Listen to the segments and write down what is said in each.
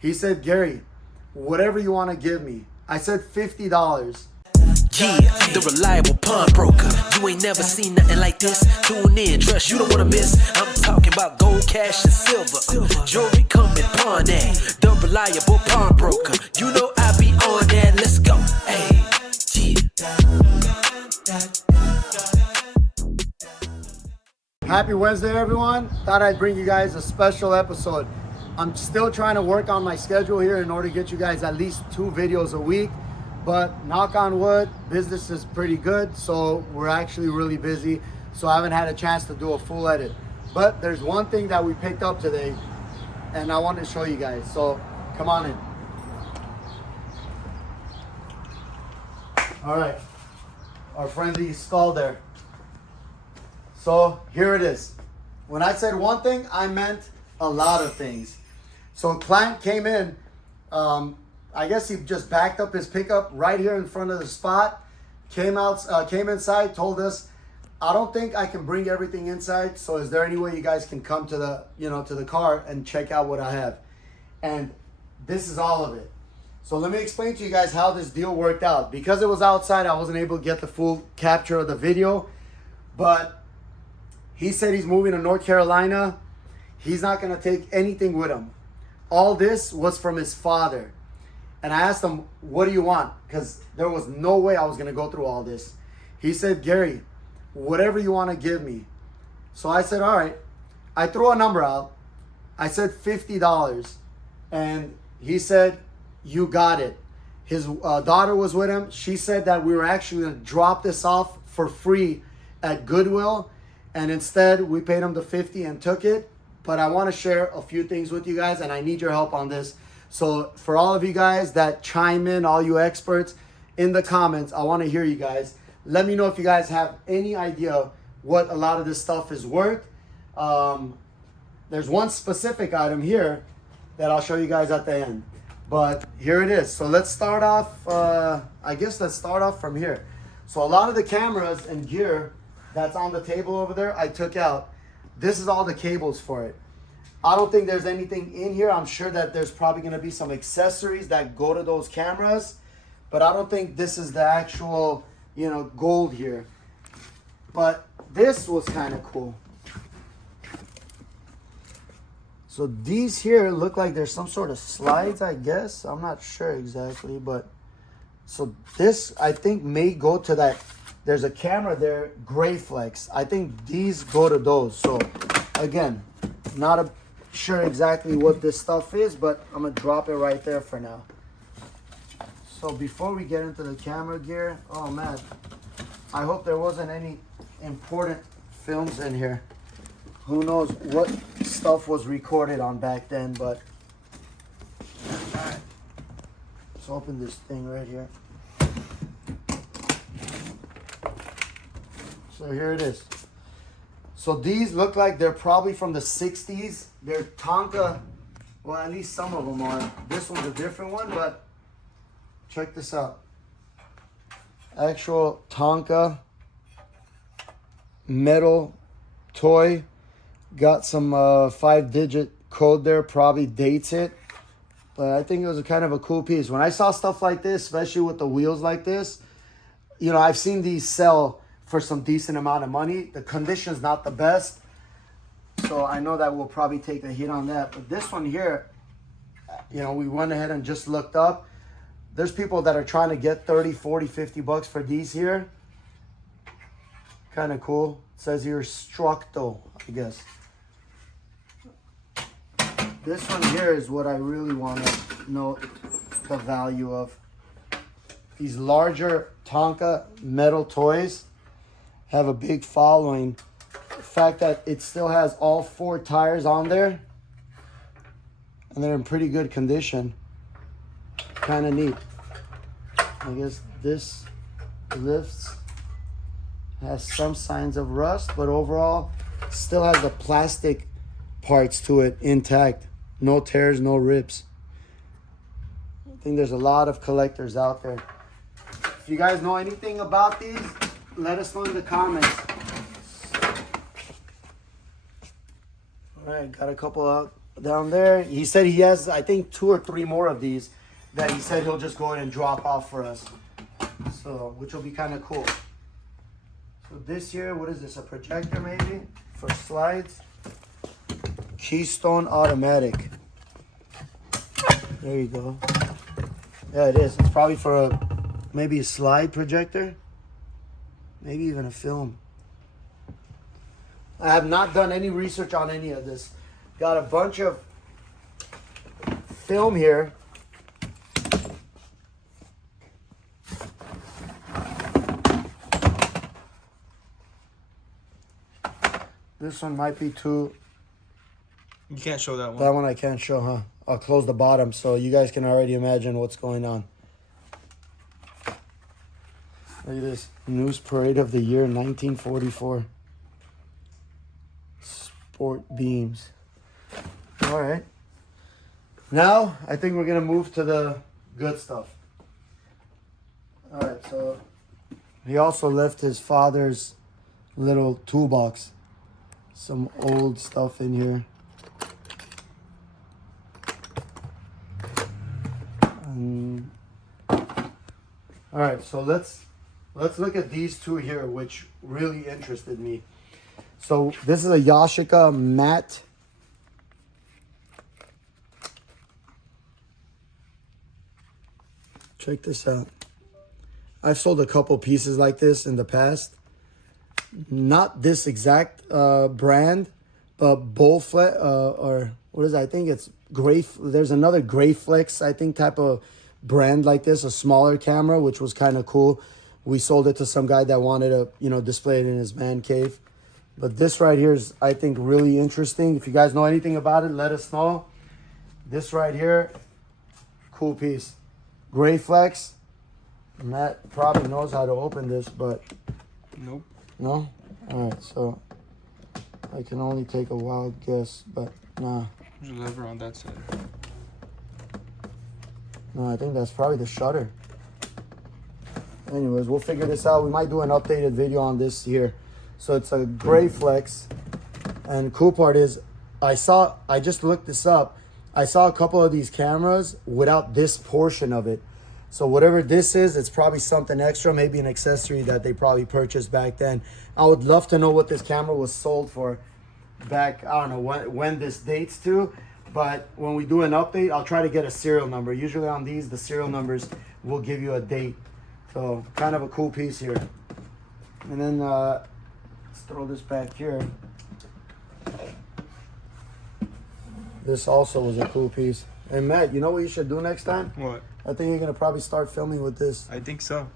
He said, Gary, whatever you want to give me. I said $50. Yeah, the reliable pawnbroker. You ain't never seen nothing like this. Tune in, trust you don't wanna miss. I'm talking about gold, cash, and silver. Jewelry come in pawn that. The reliable pawnbroker. You know I be on that. Let's go. Hey, yeah. Happy Wednesday, everyone. Thought I'd bring you guys a special episode. I'm still trying to work on my schedule here in order to get you guys at least 2 videos a week. But knock on wood, business is pretty good. So we're actually really busy. So I haven't had a chance to do a full edit. But there's one thing that we picked up today and I want to show you guys. So come on in. All right, our friendly skull there. So here it is. When I said one thing, I meant a lot of things. So a client came in, I guess he just backed up his pickup right here in front of the spot, came inside, told us, I don't think I can bring everything inside. So is there any way you guys can come to the car and check out what I have? And this is all of it. So let me explain to you guys how this deal worked out. Because it was outside, I wasn't able to get the full capture of the video, but he said he's moving to North Carolina. He's not gonna take anything with him. All this was from his father. And I asked him, what do you want? Because there was no way I was gonna go through all this. He said, Gary, whatever you wanna give me. So I said, all right. I threw a number out. I said $50. And he said, you got it. His daughter was with him. She said that we were actually gonna drop this off for free at Goodwill. And instead we paid him the $50 and took it. But I want to share a few things with you guys and I need your help on this. So for all of you guys that chime in, all you experts in the comments, I want to hear you guys. Let me know if you guys have any idea what a lot of this stuff is worth. There's one specific item here that I'll show you guys at the end. But here it is. So let's start off, let's start off from here. So a lot of the cameras and gear that's on the table over there, I took out. This is all the cables for it. I don't think there's anything in here. I'm sure that there's probably going to be some accessories that go to those cameras, but I don't think this is the actual, gold here. But this was kind of cool. So these here look like there's some sort of slides, I guess. I'm not sure exactly, but so this I think may go to that. There's a camera there, Gray Flex. I think these go to those. So again, not sure exactly what this stuff is, but I'm gonna drop it right there for now. So before we get into the camera gear, oh man, I hope there wasn't any important films in here. Who knows what stuff was recorded on back then, but all right. Let's open this thing right here. So here it is. So these look like they're probably from the 60s. They're Tonka, well, at least some of them are. This one's a different one, but check this out. Actual Tonka metal toy. Got some 5-digit code there, probably dates it. But I think it was a kind of a cool piece. When I saw stuff like this, especially with the wheels like this, I've seen these sell for some decent amount of money. The condition's not the best, so I know that we'll probably take a hit on that. But this one here, we went ahead and just looked up. There's people that are trying to get 30, 40, 50 bucks for these here. Kind of cool. It says here Structo, I guess. This one here is what I really want to know the value of. These larger Tonka metal toys have a big following. The fact that it still has all 4 tires on there and they're in pretty good condition, kind of neat. I guess this lifts, has some signs of rust, but overall still has the plastic parts to it intact. No tears, no rips. I think there's a lot of collectors out there. If you guys know anything about these, let us know in the comments. All right, got a couple out down there. He said he has, I think, 2 or 3 more of these that he said he'll just go ahead and drop off for us. So, which will be kind of cool. So this here, what is this? A projector maybe for slides? Keystone automatic. There you go. Yeah, it is. It's probably for maybe a slide projector. Maybe even a film. I have not done any research on any of this. Got a bunch of film here. This one might be too... You can't show that one. That one I can't show, huh? I'll close the bottom so you guys can already imagine what's going on. Look at this. News Parade of the Year 1944. Sport beams. All right. Now, I think we're going to move to the good stuff. All right, so he also left his father's little toolbox. Some old stuff in here. All right, so let's look at these two here, which really interested me. So this is a Yashica matte. Check this out. I've sold a couple pieces like this in the past. Not this exact brand, but Bullflex, or what is it? I think it's Gray. There's another Grayflex, I think, type of brand like this, a smaller camera, which was kind of cool. We sold it to some guy that wanted to, display it in his man cave. But this right here is, I think, really interesting. If you guys know anything about it, let us know. This right here, cool piece. Grayflex. Matt probably knows how to open this, but... Nope. No? Alright, so I can only take a wild guess, but nah. There's a lever on that side. No, I think that's probably the shutter. Anyways, we'll figure this out. We might do an updated video on this here. So it's a Grayflex. And cool part is, I just looked this up. I saw a couple of these cameras without this portion of it. So whatever this is, it's probably something extra, maybe an accessory that they probably purchased back then. I would love to know what this camera was sold for back, I don't know when this dates to, but when we do an update, I'll try to get a serial number. Usually on these, the serial numbers will give you a date. So kind of a cool piece here. And then let's throw this back here. This also was a cool piece. Hey Matt, you know what you should do next time? What? I think you're gonna probably start filming with this. I think so.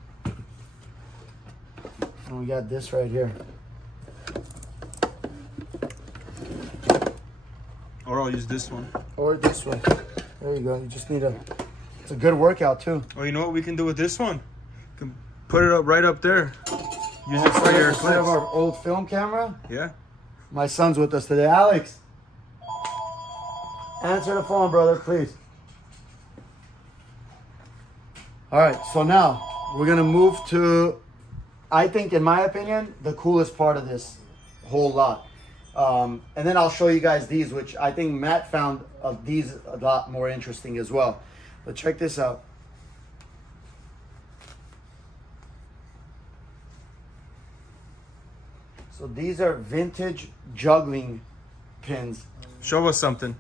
And we got this right here. Or I'll use this one. Or this one. There you go. You just need it's a good workout too. Or you know what we can do with this one? You can put it up right up there. Use it for Instead your of clips. our old film camera. Yeah. My son's with us today. Alex, answer the phone, brother, please. All right, so now we're gonna move to, I think, in my opinion, the coolest part of this whole lot. And then I'll show you guys these, which I think Matt found these a lot more interesting as well. But check this out. So these are vintage juggling pins. Show us something.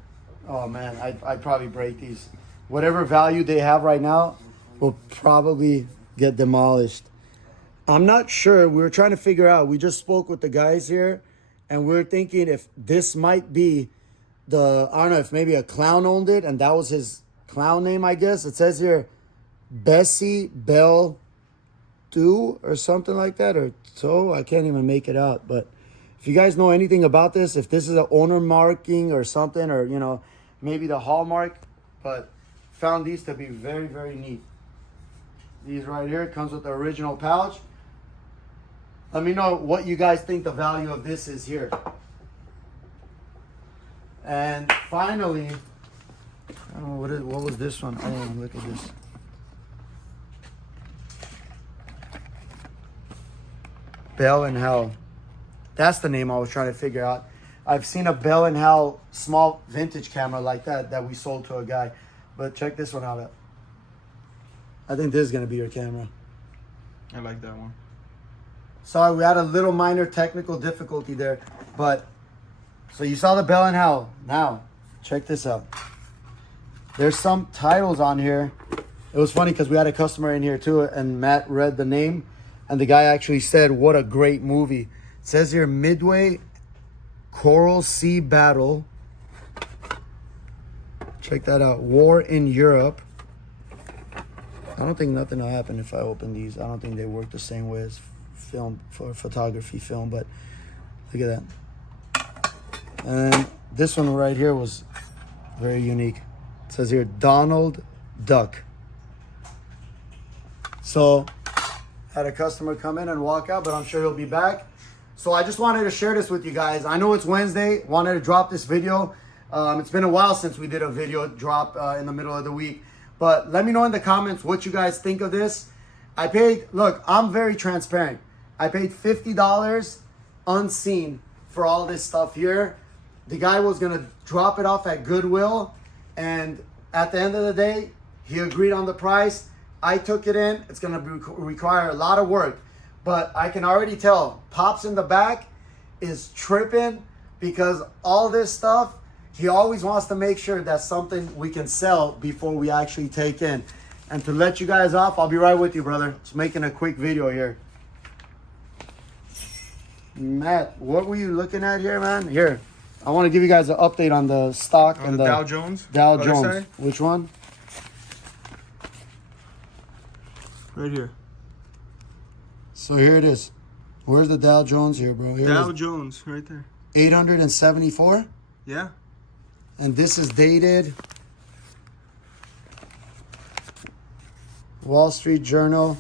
Oh man, I'd probably break these. Whatever value they have right now will probably get demolished. I'm not sure. We were trying to figure out. We just spoke with the guys here, and we were thinking if this might be I don't know, if maybe a clown owned it, and that was his clown name, I guess. It says here, Bessie Bell Do or something like that, or so. I can't even make it out. But if you guys know anything about this, if this is an owner marking or something, or, maybe the hallmark, but found these to be very, very neat. These right here, comes with the original pouch. Let me know what you guys think the value of this is here. And finally, I don't know, what was this one? Oh, look at this. Bell and Hell. That's the name I was trying to figure out. I've seen a Bell & Howell small vintage camera like that we sold to a guy. But check this one out. I think this is going to be your camera. I like that one. Sorry, we had a little minor technical difficulty there. But, so you saw the Bell & Howell. Now, check this out. There's some titles on here. It was funny because we had a customer in here too, and Matt read the name, and the guy actually said, what a great movie. It says here, Midway Coral Sea Battle. Check that out. War in Europe. I don't think nothing will happen if I open these. I don't think they work the same way as film, for photography film, but look at that. And this one right here was very unique. It says here, Donald Duck. So, had a customer come in and walk out, but I'm sure he'll be back. So I just wanted to share this with you guys. I know it's Wednesday. Wanted to drop this video. It's been a while since we did a video drop in the middle of the week. But let me know in the comments what you guys think of this. I paid, look, I'm very transparent. I paid $50 unseen for all this stuff here. The guy was going to drop it off at Goodwill. And at the end of the day, he agreed on the price. I took it in. It's going to require a lot of work. But I can already tell Pops in the back is tripping because all this stuff, he always wants to make sure that's something we can sell before we actually take in. And to let you guys off, I'll be right with you, brother. Just making a quick video here. Matt, what were you looking at here, man? Here, I want to give you guys an update on the stock and the Dow Jones. Dow Other Jones. side? Which one? Right here. So here it is. Where's the Dow Jones here, bro? Here Dow it is. Jones, right there. 874. Yeah. And this is dated Wall Street Journal,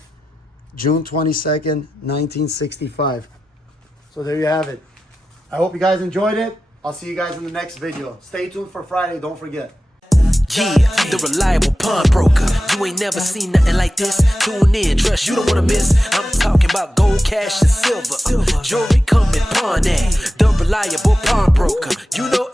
June 22nd, 1965. So there you have it. I hope you guys enjoyed it. I'll see you guys in the next video. Stay tuned for Friday. Don't forget. Yeah, the reliable pawnbroker. You ain't never seen nothing like this. Tune in, trust you don't wanna miss. I'm talking about gold, cash, and silver. Jewelry coming, pawn at. The reliable pawnbroker. You know